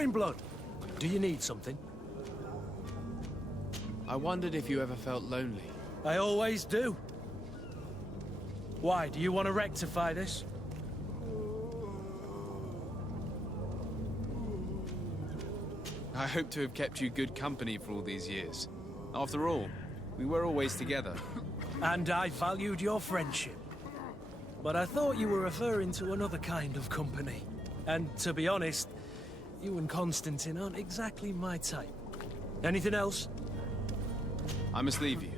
in blood. Do you need something? I wondered if you ever felt lonely. I always do. Why, do you want to rectify this? I hope to have kept you good company for all these years. After all, we were always together. And I valued your friendship. But I thought you were referring to another kind of company. And to be honest, you and Constantine aren't exactly my type. Anything else? I must leave you.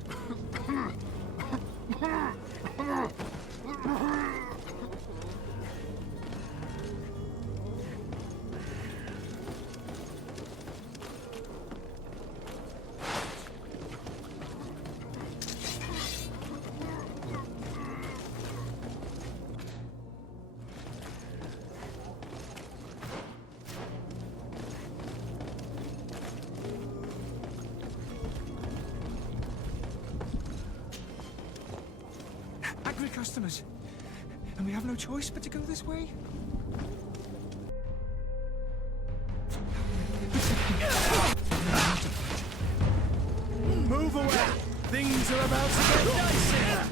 Angry customers. And we have no choice but to go this way? Move away! Things are about to get dicey!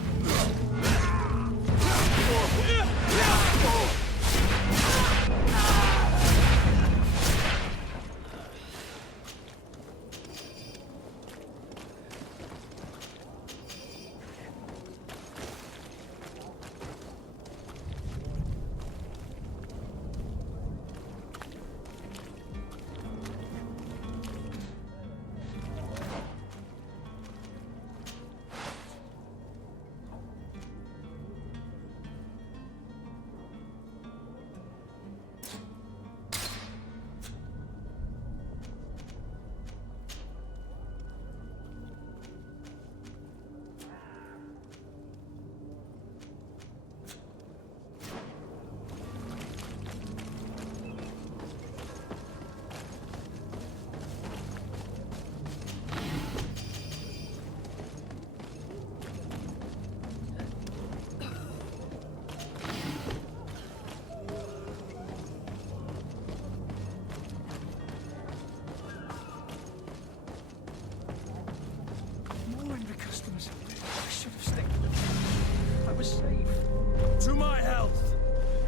To my health,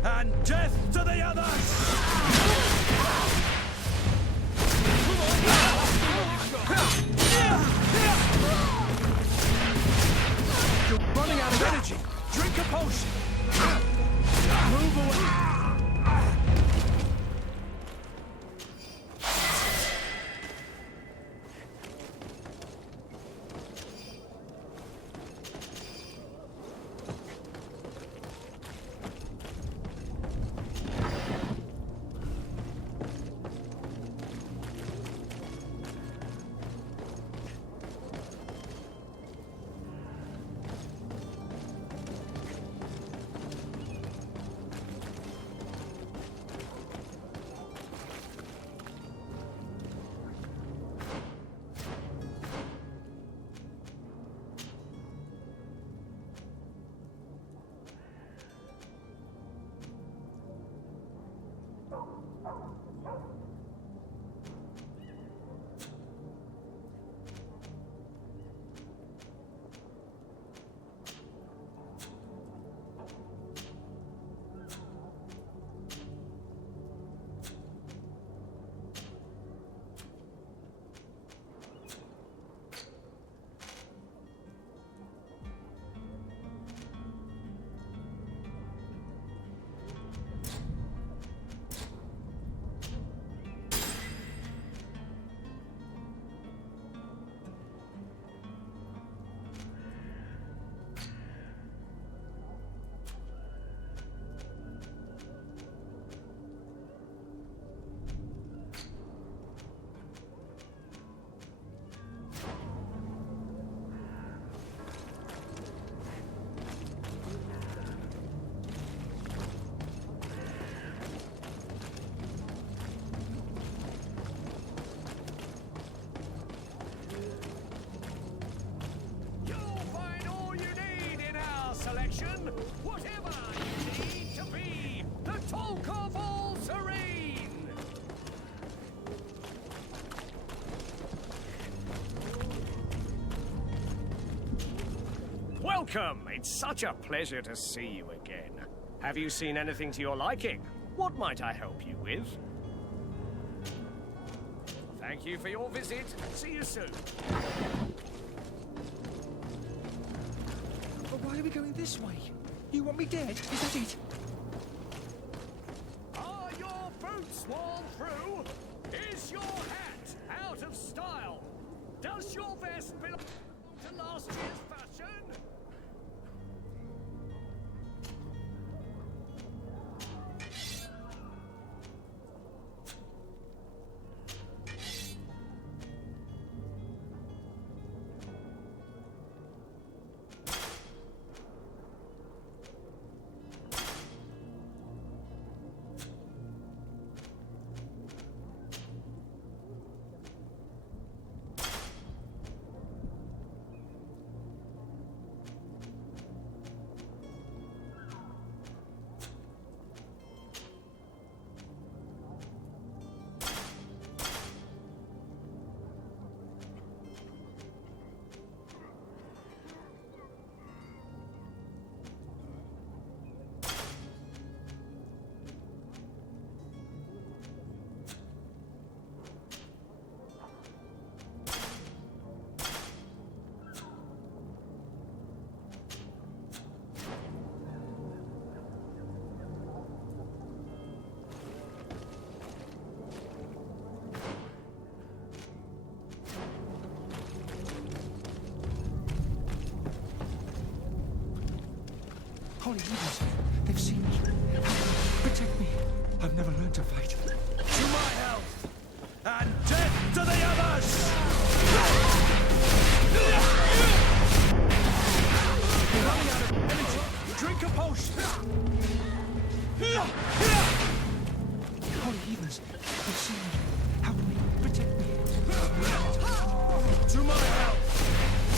and death to the others! You're running out of energy. Drink a potion. Move away. Welcome! It's such a pleasure to see you again. Have you seen anything to your liking? What might I help you with? Thank you for your visit. See you soon. But why are we going this way? You want me dead? Is that it? Are your boots worn through? Is your hat out of style? Does your vest belong to last year's fashion? Holy heavens, they've seen me. Protect me. I've never learned to fight. To my health, and death to the others! You're running out of energy. Drink a potion. Holy heavens, they've seen me. Help me. Protect me. To my health,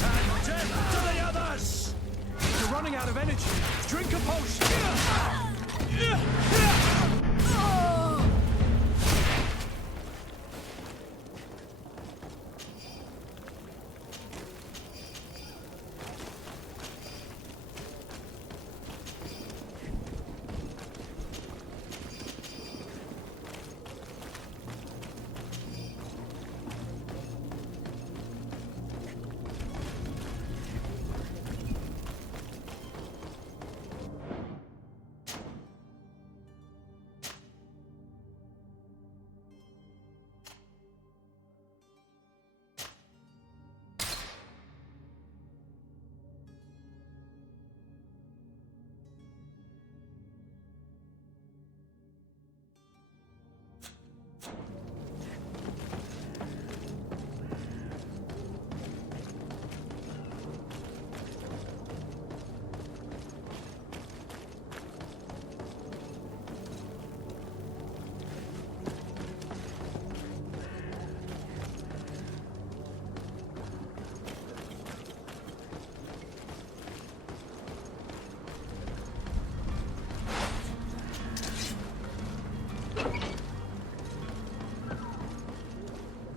and death to the others! You're running out of energy. Drink a potion.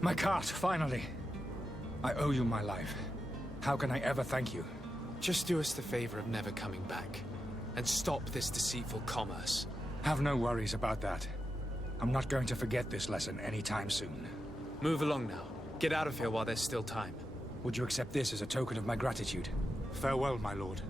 My cart, finally. I owe you my life. How can I ever thank you? Just do us the favor of never coming back. And stop this deceitful commerce. Have no worries about that. I'm not going to forget this lesson anytime soon. Move along now. Get out of here while there's still time. Would you accept this as a token of my gratitude? Farewell, my lord.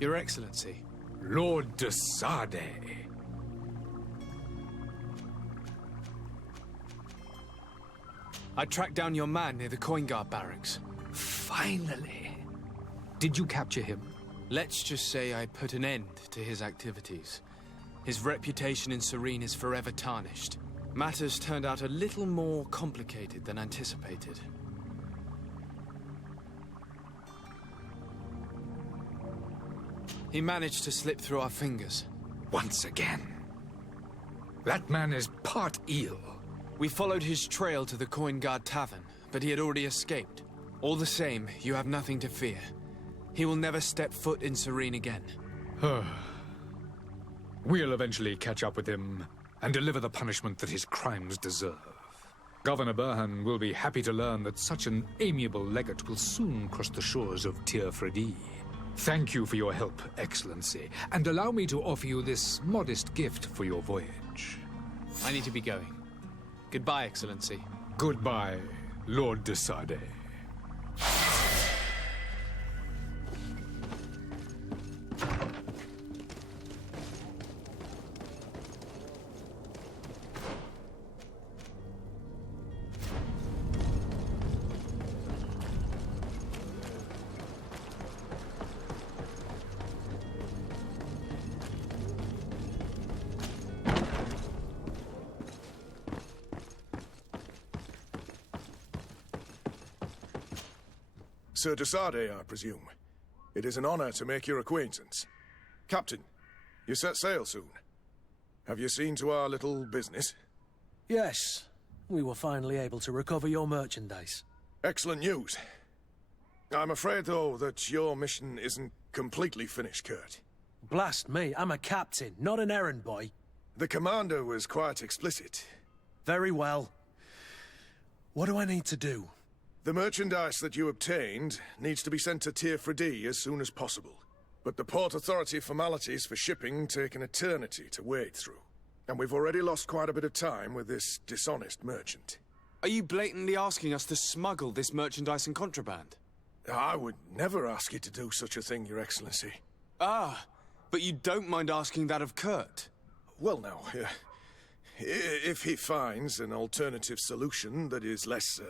Your Excellency. Lord de Sade. I tracked down your man near the coin guard barracks. Finally. Did you capture him? Let's just say I put an end to his activities. His reputation in Serene is forever tarnished. Matters turned out a little more complicated than anticipated. He managed to slip through our fingers. Once again. That man is part eel. We followed his trail to the Coin Guard Tavern, but he had already escaped. All the same, you have nothing to fear. He will never step foot in Serene again. We'll eventually catch up with him and deliver the punishment that his crimes deserve. Governor Burhan will be happy to learn that such an amiable legate will soon cross the shores of Tir-Fredi. Thank you for your help, Excellency, and allow me to offer you this modest gift for your voyage. I need to be going. Goodbye, Excellency. Goodbye, Lord de Sade. Sir de Sade, I presume. It is an honor to make your acquaintance. Captain, you set sail soon. Have you seen to our little business? Yes. We were finally able to recover your merchandise. Excellent news. I'm afraid, though, that your mission isn't completely finished, Kurt. Blast me, I'm a captain, not an errand boy. The commander was quite explicit. Very well. What do I need to do? The merchandise that you obtained needs to be sent to Tir-Fredi as soon as possible. But the Port Authority formalities for shipping take an eternity to wade through. And we've already lost quite a bit of time with this dishonest merchant. Are you blatantly asking us to smuggle this merchandise and contraband? I would never ask you to do such a thing, Your Excellency. Ah, but you don't mind asking that of Kurt? Well, now, if he finds an alternative solution that is less,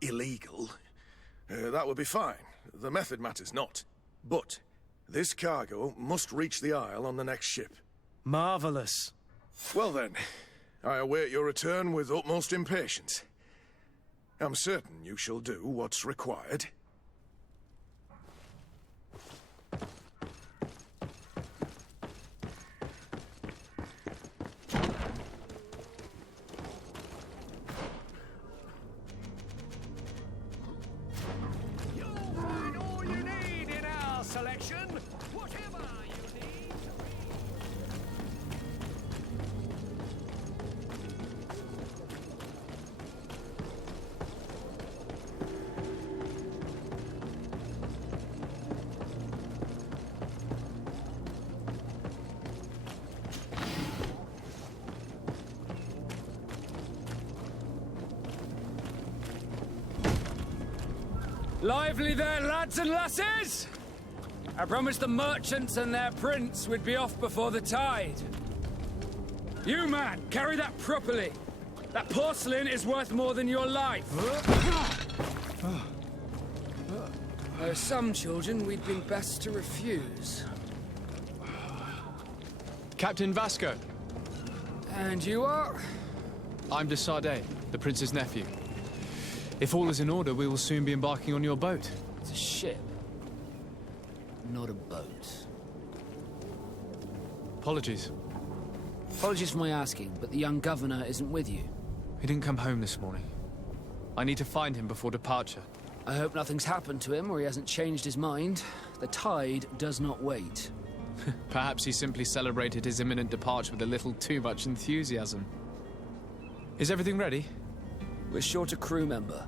illegal, that would be fine. The method matters not. But this cargo must reach the Isle on the next ship. Marvelous. Well then, I await your return with utmost impatience. I'm certain you shall do what's required. Lively there, lads and lasses! I promised the merchants and their prince we'd be off before the tide. You, man, carry that properly. That porcelain is worth more than your life. There are some children we'd been best to refuse. Captain Vasco. And you are? I'm de Sade, the prince's nephew. If all is in order, we will soon be embarking on your boat. It's a ship, not a boat. Apologies. Apologies for my asking, but the young governor isn't with you. He didn't come home this morning. I need to find him before departure. I hope nothing's happened to him or he hasn't changed his mind. The tide does not wait. Perhaps he simply celebrated his imminent departure with a little too much enthusiasm. Is everything ready? We're short a crew member.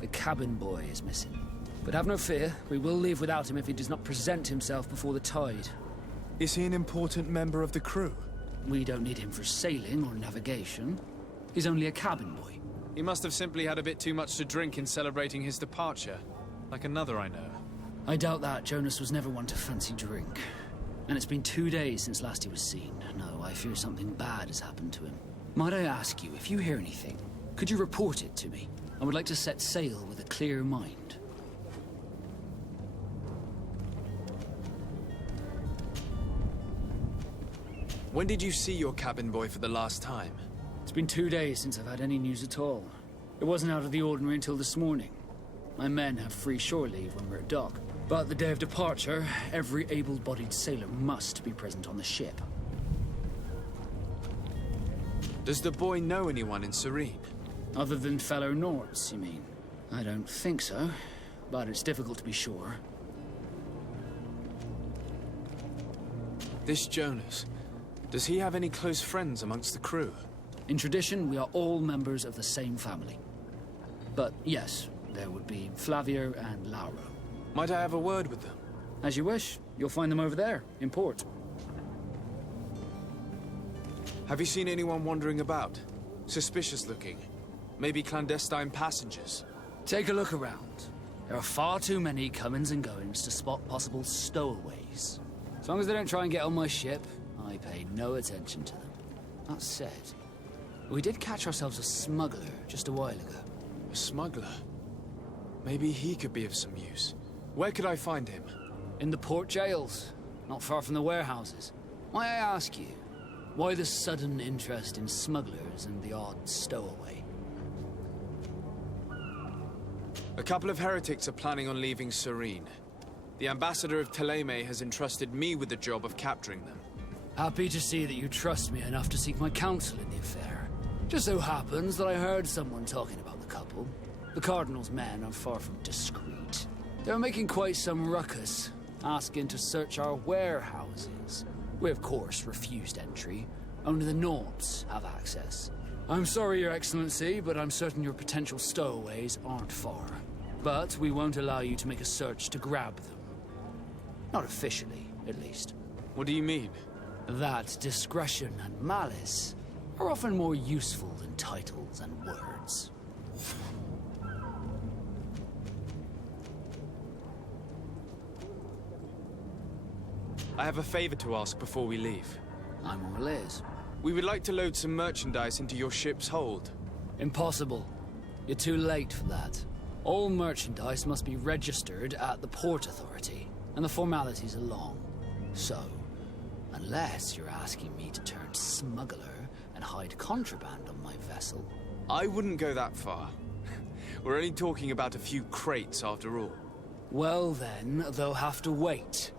The cabin boy is missing. But have no fear, we will leave without him if he does not present himself before the tide. Is he an important member of the crew? We don't need him for sailing or navigation. He's only a cabin boy. He must have simply had a bit too much to drink in celebrating his departure. Like another I know. I doubt that. Jonas was never one to fancy drink. And it's been 2 days since last he was seen. No, I fear something bad has happened to him. Might I ask you, if you hear anything, could you report it to me? I would like to set sail with a clear mind. When did you see your cabin boy for the last time? It's been 2 days since I've had any news at all. It wasn't out of the ordinary until this morning. My men have free shore leave when we're at dock. But the day of departure, every able-bodied sailor must be present on the ship. Does the boy know anyone in Serene? Other than fellow Nords, you mean? I don't think so, but it's difficult to be sure. This Jonas, does he have any close friends amongst the crew? In tradition, we are all members of the same family. But yes, there would be Flavio and Laura. Might I have a word with them? As you wish. You'll find them over there, in port. Have you seen anyone wandering about? Suspicious looking? Maybe clandestine passengers? Take a look around. There are far too many comings and goings to spot possible stowaways. As long as they don't try and get on my ship, I pay no attention to them. That said, we did catch ourselves a smuggler just a while ago. A smuggler? Maybe he could be of some use. Where could I find him? In the port jails, not far from the warehouses. May I ask you, why the sudden interest in smugglers and the odd stowaway? A couple of heretics are planning on leaving Serene. The ambassador of Teleme has entrusted me with the job of capturing them. Happy to see that you trust me enough to seek my counsel in the affair. Just so happens that I heard someone talking about the couple. The Cardinal's men are far from discreet. They're making quite some ruckus, asking to search our warehouses. We, of course, refused entry. Only the Nords have access. I'm sorry, Your Excellency, but I'm certain your potential stowaways aren't far. But we won't allow you to make a search to grab them. Not officially, at least. What do you mean? That discretion and malice are often more useful than titles and words. I have a favor to ask before we leave. I'm all ears. We would like to load some merchandise into your ship's hold. Impossible. You're too late for that. All merchandise must be registered at the Port Authority, and the formalities are long. So, unless you're asking me to turn smuggler and hide contraband on my vessel... I wouldn't go that far. We're only talking about a few crates after all. Well then, they'll have to wait.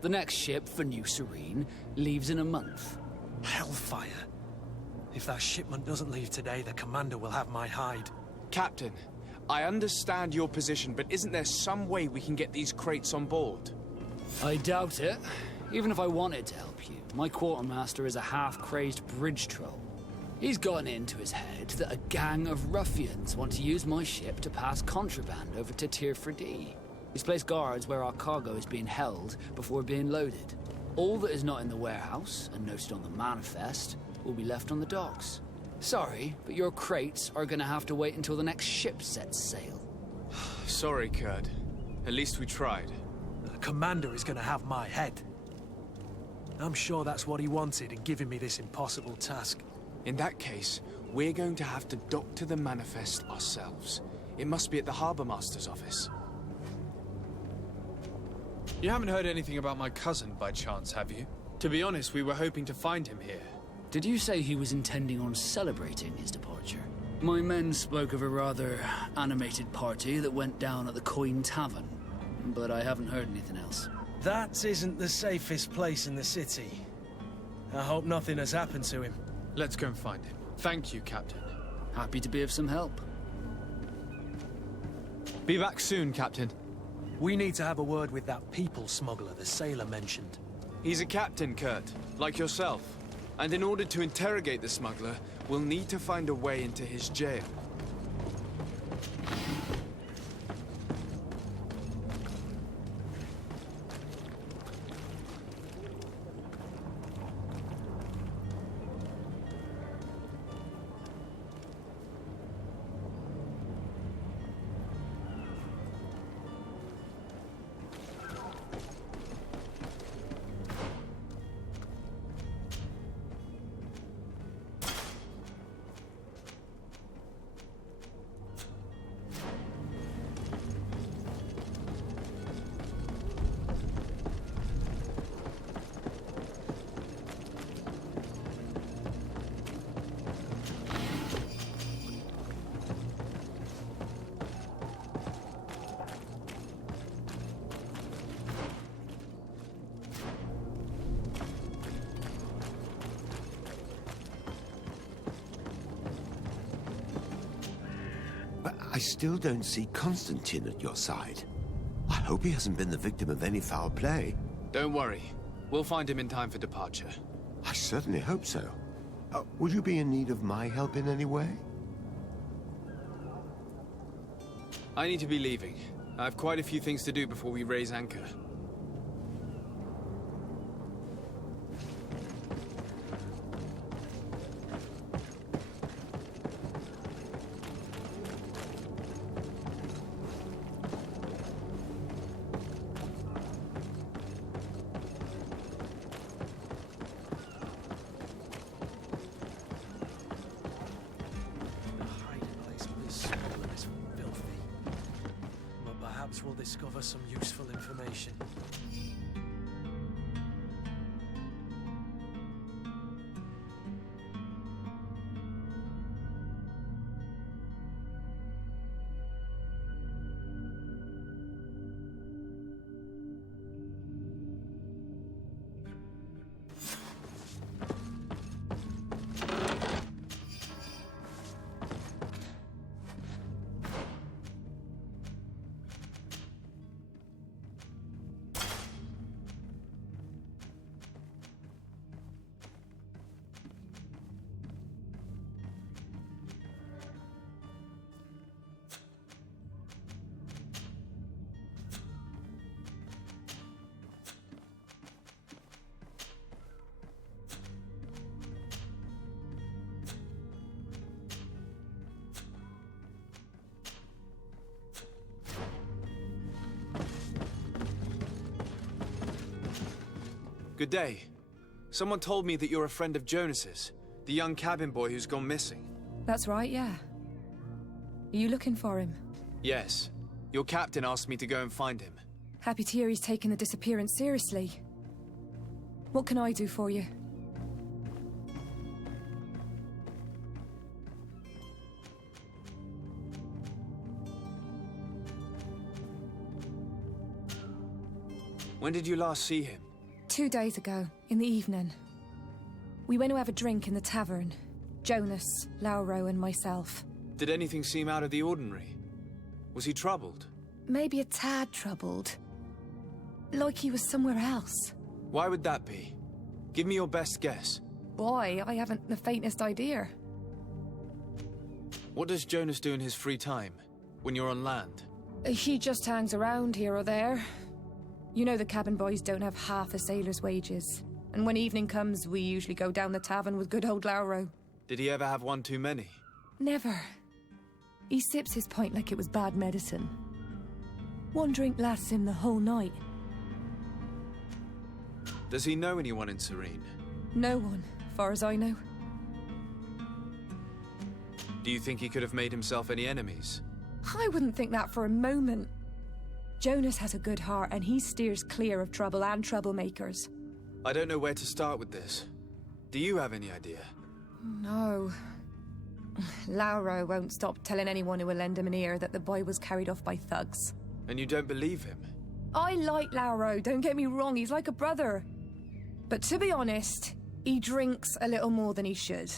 The next ship for New Serene leaves in a month. Hellfire. If that shipment doesn't leave today, the commander will have my hide. Captain, I understand your position, but isn't there some way we can get these crates on board? I doubt it. Even if I wanted to help you, my quartermaster is a half-crazed bridge troll. He's gotten into his head that a gang of ruffians want to use my ship to pass contraband over to Tirfredi. He's placed guards where our cargo is being held before being loaded. All that is not in the warehouse, and noted on the manifest, will be left on the docks. Sorry, but your crates are gonna have to wait until the next ship sets sail. Sorry, Kurt. At least we tried. The commander is gonna have my head. I'm sure that's what he wanted in giving me this impossible task. In that case, we're going to have to doctor the manifest ourselves. It must be at the Harbour Master's office. You haven't heard anything about my cousin by chance, have you? To be honest, we were hoping to find him here. Did you say he was intending on celebrating his departure? My men spoke of a rather animated party that went down at the Coin Tavern, but I haven't heard anything else. That isn't the safest place in the city. I hope nothing has happened to him. Let's go and find him. Thank you, Captain. Happy to be of some help. Be back soon, Captain. We need to have a word with that people smuggler the sailor mentioned. He's a captain, Kurt, like yourself. And in order to interrogate the smuggler, we'll need to find a way into his jail. I still don't see Constantine at your side. I hope he hasn't been the victim of any foul play. Don't worry. We'll find him in time for departure. I certainly hope so. Would you be in need of my help in any way? I need to be leaving. I have quite a few things to do before we raise anchor. We'll discover some useful information. Good day. Someone told me that you're a friend of Jonas's, the young cabin boy who's gone missing. That's right, yeah. Are you looking for him? Yes. Your captain asked me to go and find him. Happy to hear he's taken the disappearance seriously. What can I do for you? When did you last see him? 2 days ago, in the evening. We went to have a drink in the tavern. Jonas, Lauro and myself. Did anything seem out of the ordinary? Was he troubled? Maybe a tad troubled. Like he was somewhere else. Why would that be? Give me your best guess. Boy, I haven't the faintest idea. What does Jonas do in his free time, when you're on land? He just hangs around here or there. You know the cabin boys don't have half a sailor's wages. And when evening comes, we usually go down the tavern with good old Lauro. Did he ever have one too many? Never. He sips his pint like it was bad medicine. One drink lasts him the whole night. Does he know anyone in Serene? No one, far as I know. Do you think he could have made himself any enemies? I wouldn't think that for a moment. Jonas has a good heart and he steers clear of trouble and troublemakers. I don't know where to start with this. Do you have any idea? No. Lauro won't stop telling anyone who will lend him an ear that the boy was carried off by thugs. And you don't believe him? I like Lauro, don't get me wrong, he's like a brother. But to be honest, he drinks a little more than he should.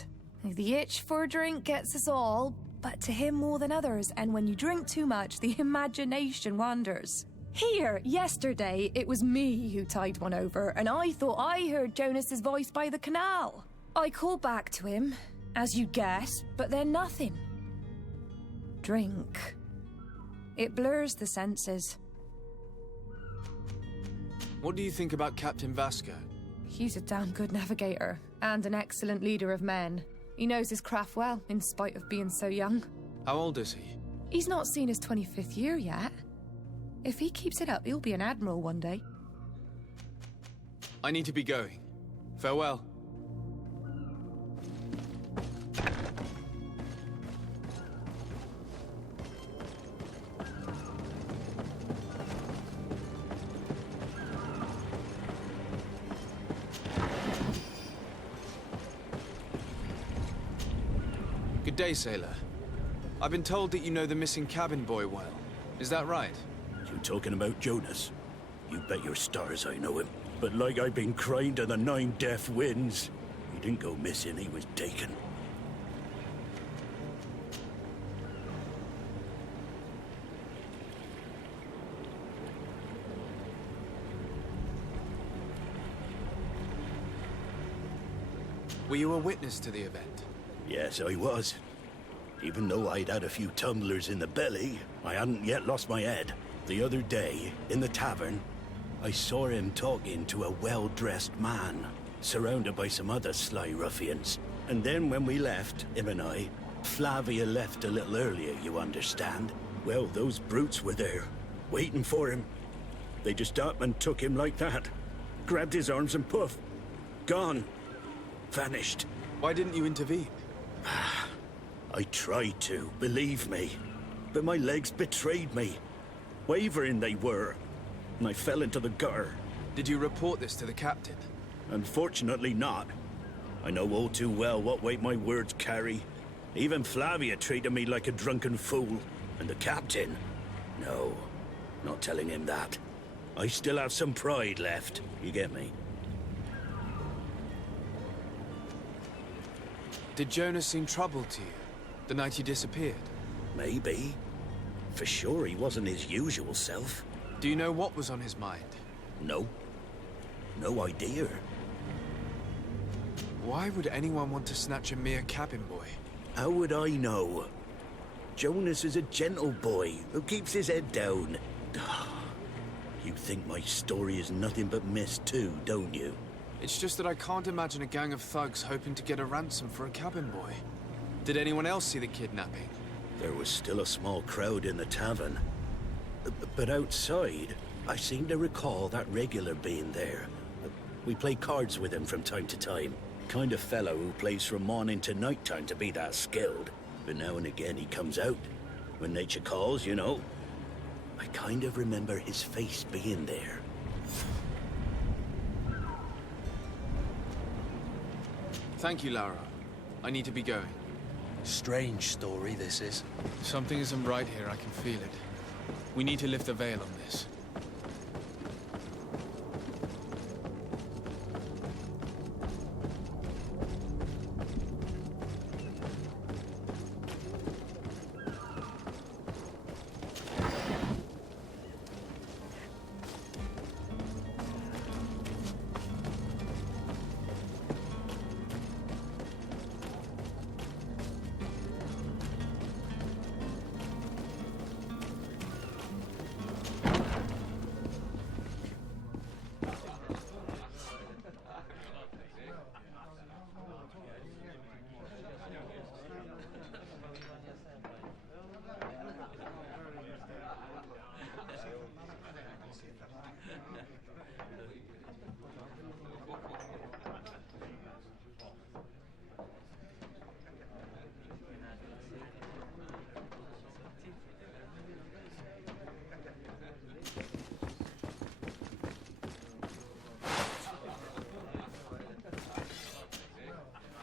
The itch for a drink gets us all, but to him more than others, and when you drink too much, the imagination wanders. Here, yesterday, it was me who tied one over, and I thought I heard Jonas's voice by the canal. I called back to him, as you guessed, but then nothing. Drink. It blurs the senses. What do you think about Captain Vasco? He's a damn good navigator, and an excellent leader of men. He knows his craft well, in spite of being so young. How old is he? He's not seen his 25th year yet. If he keeps it up, he'll be an admiral one day. I need to be going. Farewell. Good day, sailor. I've been told that you know the missing cabin boy well. Is that right? You talking about Jonas? You bet your stars I know him. But like I've been crying to the 9 deaf winds, he didn't go missing, he was taken. Were you a witness to the event? Yes, I was. Even though I'd had a few tumblers in the belly, I hadn't yet lost my head. The other day, in the tavern, I saw him talking to a well-dressed man, surrounded by some other sly ruffians. And then when we left, him and I, Flavia left a little earlier, you understand. Well, those brutes were there, waiting for him. They just up and took him like that. Grabbed his arms and poof. Gone. Vanished. Why didn't you intervene? I tried to, believe me. But my legs betrayed me. Wavering they were. And I fell into the gutter. Did you report this to the captain? Unfortunately not. I know all too well what weight my words carry. Even Flavia treated me like a drunken fool. And the captain? No, not telling him that. I still have some pride left, you get me? Did Jonas seem troubled to you, the night he disappeared? Maybe. For sure he wasn't his usual self. Do you know what was on his mind? No. No idea. Why would anyone want to snatch a mere cabin boy? How would I know? Jonas is a gentle boy who keeps his head down. You think my story is nothing but mist too, don't you? It's just that I can't imagine a gang of thugs hoping to get a ransom for a cabin boy. Did anyone else see the kidnapping? There was still a small crowd in the tavern. But outside, I seem to recall that regular being there. We play cards with him from time to time. Kind of fellow who plays from morning to night time to be that skilled. But now and again he comes out. When nature calls, you know. I kind of remember his face being there. Thank you, Lara. I need to be going. Strange story, this is. Something isn't right here, I can feel it. We need to lift the veil on this.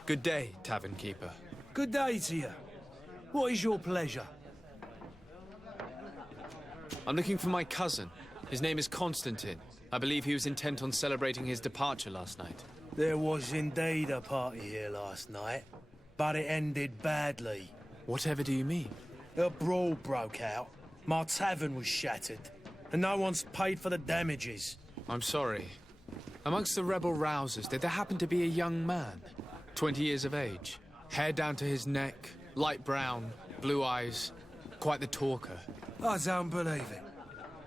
Good day, tavern keeper. Good day to you. What is your pleasure? I'm looking for my cousin. His name is Constantine. I believe he was intent on celebrating his departure last night. There was indeed a party here last night, but it ended badly. Whatever do you mean? A brawl broke out. My tavern was shattered, and no one's paid for the damages. I'm sorry. Amongst the rebel rousers, did there happen to be a young man? 20 years of age, hair down to his neck, light brown, blue eyes, quite the talker. I don't believe it.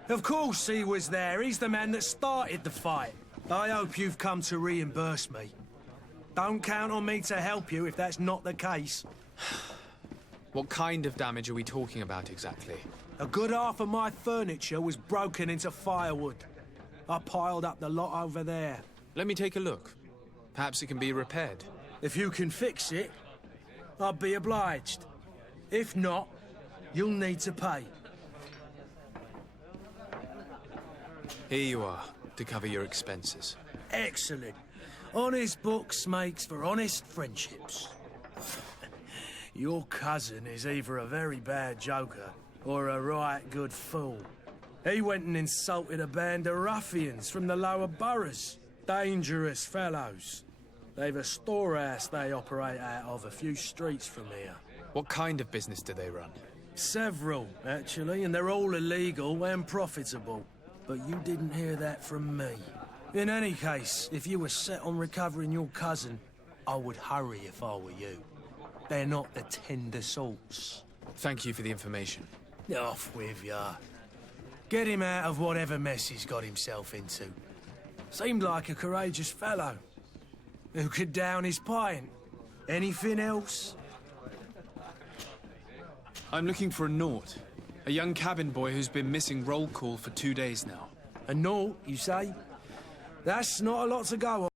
Of course he was there. He's the man that started the fight. I hope you've come to reimburse me. Don't count on me to help you if that's not the case. What kind of damage are we talking about exactly? A good half of my furniture was broken into firewood. I piled up the lot over there. Let me take a look. Perhaps it can be repaired. If you can fix it, I'd be obliged. If not, you'll need to pay. Here you are, to cover your expenses. Excellent. Honest books makes for honest friendships. Your cousin is either a very bad joker or a right good fool. He went and insulted a band of ruffians from the lower boroughs. Dangerous fellows. They've a storehouse they operate out of a few streets from here. What kind of business do they run? Several, actually, and they're all illegal and profitable. But you didn't hear that from me. In any case, if you were set on recovering your cousin, I would hurry if I were you. They're not the tender sorts. Thank you for the information. Off with ya. Get him out of whatever mess he's got himself into. Seemed like a courageous fellow. Who could down his pint? Anything else? I'm looking for a Naut. A young cabin boy who's been missing roll call for 2 days now. A Naut, you say? That's not a lot to go on.